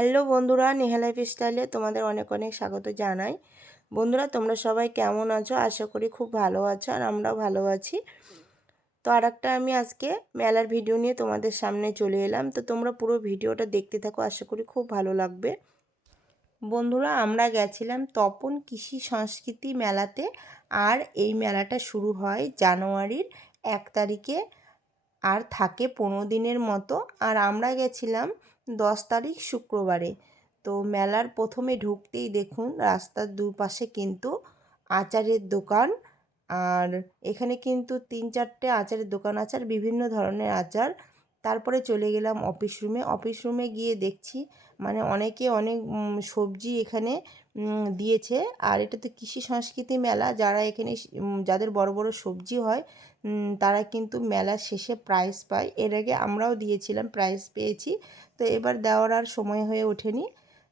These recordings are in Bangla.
হ্যালো বন্ধুরা, নেহা লাইফ স্টাইলে তোমাদের অনেক অনেক স্বাগত জানাই। বন্ধুরা, তোমরা সবাই কেমন আছো? আশা করি খুব ভালো আছো, আর আমরাও ভালো আছি। তো আরেকটা আমি আজকে মেলার ভিডিও নিয়ে তোমাদের সামনে চলে এলাম। তো তোমরা পুরো ভিডিওটা দেখতে থাকো, আশা করি খুব ভালো লাগবে। বন্ধুরা, আমরা গেছিলাম তপন কৃষি সংস্কৃতি মেলাতে, আর এই মেলাটা শুরু হয় জানুয়ারির 1 তারিখে আর থাকে 15 দিনের মতো। আর আমরা গেছিলাম 10 তারিখ শুক্রবারে। তো মেলার প্রথমে ঢুকতেই দেখুন রাস্তার দুপাশে কিন্তু আচারের দোকান, আর এখানে কিন্তু 3-4টে আচারের দোকান আছে, আর বিভিন্ন ধরনের আচার। তারপরে চলে গেলাম অফিস রুমে গিয়ে দেখছি মানে অনেকে অনেক সবজি এখানে দিয়েছে। আর এটা তো কৃষি সংস্কৃতি মেলা, যারা এখানে যাদের বড় বড় সবজি হয় তারা কিন্তু মেলার শেষে প্রাইজ পায়। এর আগে আমরাও দিয়েছিলাম, প্রাইজ পেয়েছি। তো এবার দেওয়ার আর সময় হয়ে ওঠেনি।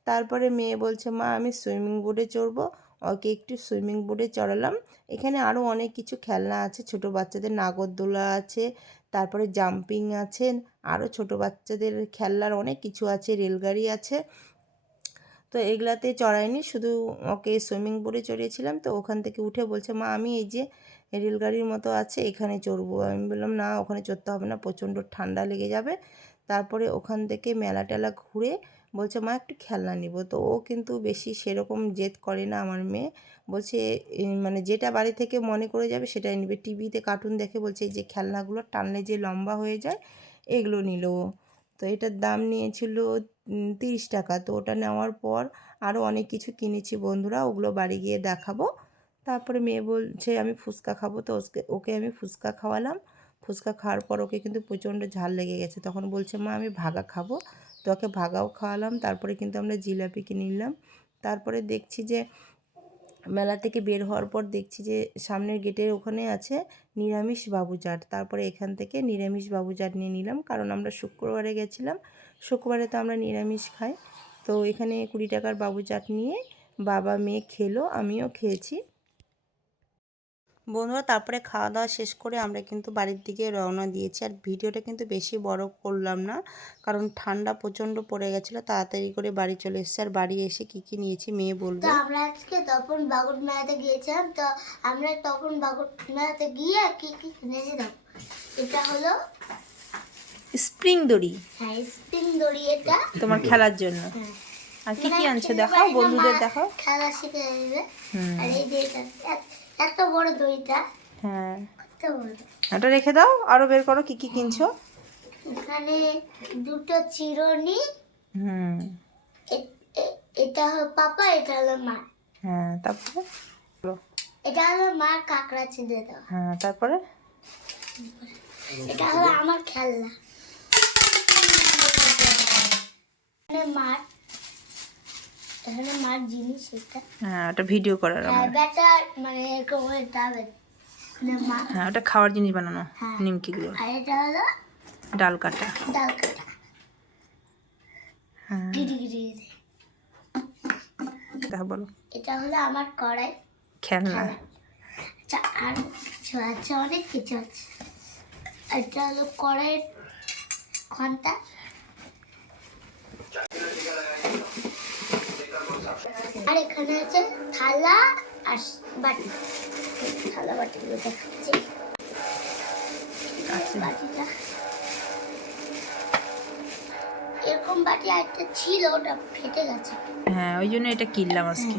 তারপরে মেয়ে বলছে, মা আমি সুইমিং বোর্ডে চড়বো। ওকে একটু সুইমিং বোর্ডে চড়ালাম। এখানে আরও অনেক কিছু খেলনা আছে, ছোট বাচ্চাদের নাগরদোলা আছে, তারপরে জাম্পিং আছে, আরও ছোট বাচ্চাদের খেলনার অনেক কিছু আছে, রেলগাড়ি আছে। তো এগুলাতে চড়াইনি, শুধু ওকে সুইমিং বোর্ডে চড়িয়েছিলাম। তো ওখান থেকে উঠে বলছে, মা আমি এই যে রেলগাড়ির মতো আছে এখানে চড়বো। আমি বললাম, না ওখানে চড়তে হবে না, প্রচণ্ড ঠান্ডা লেগে যাবে। তারপরে ওখান থেকে মেলা টেলা ঘুরে বলছে, মা একটু খেলনা নিব। তো ও কিন্তু বেশি সেরকম জেদ করে না আমার মেয়ে। বলছে মানে যেটা বাড়ি থেকে মনে করে যাবে সেটাই নিবে। টিভিতে কার্টুন দেখে বলছে এই যে খেলনাগুলো টানলে যে লম্বা হয়ে যায় এগুলো নিল ও। তো এটার দাম নিয়েছিল 30 টাকা। তো ওটা নেওয়ার পর আরও অনেক কিছু কিনেছি বন্ধুরা, ওগুলো বাড়ি গিয়ে দেখাবো। তারপরে মেয়ে বলছে আমি ফুচকা খাবো, তো ওকে আমি ফুচকা খাওয়ালাম। ফুচকা খাওয়ার পর ওকে কিন্তু প্রচণ্ড ঝাল লেগে গেছে, তখন বলছে, মা আমি ভাগা খাবো। তো ওকে ভাগাও খাওয়ালাম। তারপরে কিন্তু আমরা জিলাপি কিনে নিলাম। তারপরে দেখছি যে মেলা থেকে বের হওয়ার পর দেখছি যে সামনের গেটের ওখানে আছে নিরামিষ বাবু চাট। তারপরে এখান থেকে নিরামিষ বাবু চাট নিয়ে নিলাম, কারণ আমরা শুক্রবারে গেছিলাম, শুক্রবারে তো আমরা নিরামিষ খাই। তো এখানে 20 টাকার বাবু চাট নিয়ে বাবা মেয়ে খেলো, আমিও খেয়েছি। বন্ধুরা, তারপরে খাওয়া দাওয়া শেষ করে আমরা কিন্তু বাড়ির দিকে রওনা দিয়েছি। আর ভিডিওটা কিন্তু বেশি বড় করলাম না, কারণ ঠান্ডা প্রচণ্ড পড়ে গেছিলো। তাড়াতাড়ি করে বাড়ি চলে এসেছি। আর বাড়ি এসে কি কি নিয়েছি মেয়ে বলবে। তো আমরা আজকে তপন বাগুর মেলাতে গিয়েছিলাম। তো আমরা তপন বাগুর মেলাতে গিয়ে কি কি কিনেছি দেখো। এটা হলো স্প্রিং দড়ি। হ্যাঁ, স্প্রিং দড়ি, এটা তোমার খেলার জন্য। আর কি কি আনছো দেখাও, বন্ধুদের দেখাও। খেলা শিখে যাবে। আর এই যে এত বড় দড়িটা। হ্যাঁ, কত বড়। এটা রেখে দাও, আরো বের করো কি কি কিনছো। এখানে দুটো চিরুনি। এটা হলো পাপা, এটা হলো মা। হ্যাঁ, তারপরে এটা হলো মার কাঁকড়া ছিঁড়ে দেওয়া। হ্যাঁ, তারপরে এটা হলো আমার খেলনা। মার, এখানে মার জিনিস এটা। হ্যাঁ, ওটা ভিডিও করার আমার। ব্যাটার মানে এরকম যাবে। হ্যাঁ, ওটা খাওয়ার জিনিস বানানো, নিমকিগুলো। আর এটা হলো ডাল কাটা। ডাল কাটা। হ্যাঁ, গিরি গিরি। তা বলো। এটা হলো আমার কড়াই খেলনা। আর কিছু আছে, অনেক কিছু আছে। এটা হলো কড়াইয়ের ঘন্টা। আর এখানে আছে থালা আর বাটি। থালা বাটিগুলো দেখাচ্ছি। বাটিটা এরকম বাটি একটা ছিল, ওটা ফেটে গেছে। হ্যাঁ, ওই জন্য এটা কিনলাম আজকে।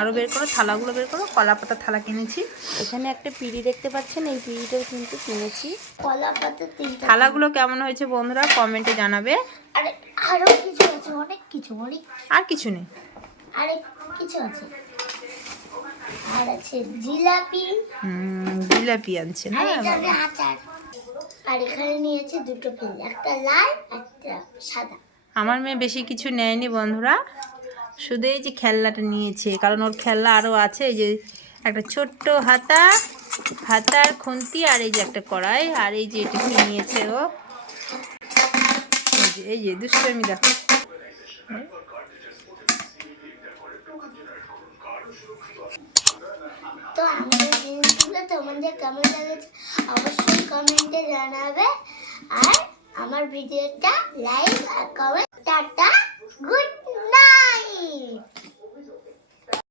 আরো বের করো, থালাগুলো বের করো। কলা পাতা থালা কিনেছি। এখানে একটা পিঁড়ি দেখতে পাচ্ছেন, এই পিঁড়িটাও কিন্তু কিনেছি। কলা পাতা 3টা। থালাগুলো কেমন হয়েছে বন্ধুরা কমেন্টে জানাবে। আর আরো কিছু আছে, অনেক কিছু। আর কিছু নেই, আরেক কিছু আছে। আর আছে জিলাপি। জিলাপি আনছে না এখানে আচার। আর এখানে নিয়েছে দুটো পেন, একটা লাল একটা সাদা। আমার মেয়ে বেশি কিছু নেয়নি বন্ধুরা, শুধু এই যে খেলনাটা নিয়েছে, কারণ ওর খেলনা আরও আছে। এই যে একটা ছোট্ট হাতার খুন্তি, আর এই যে একটা কড়াই, আর এই যে এটা কি নিয়েছে ও, এই যে দুষ্টমি দেখো। তো আমাদের জিনিসগুলো তোমাদের কেমন লেগেছে অবশ্যই কমেন্টে জানাবে। আর আমার ভিডিওটা লাইক আর কমেন্ট। টাটা।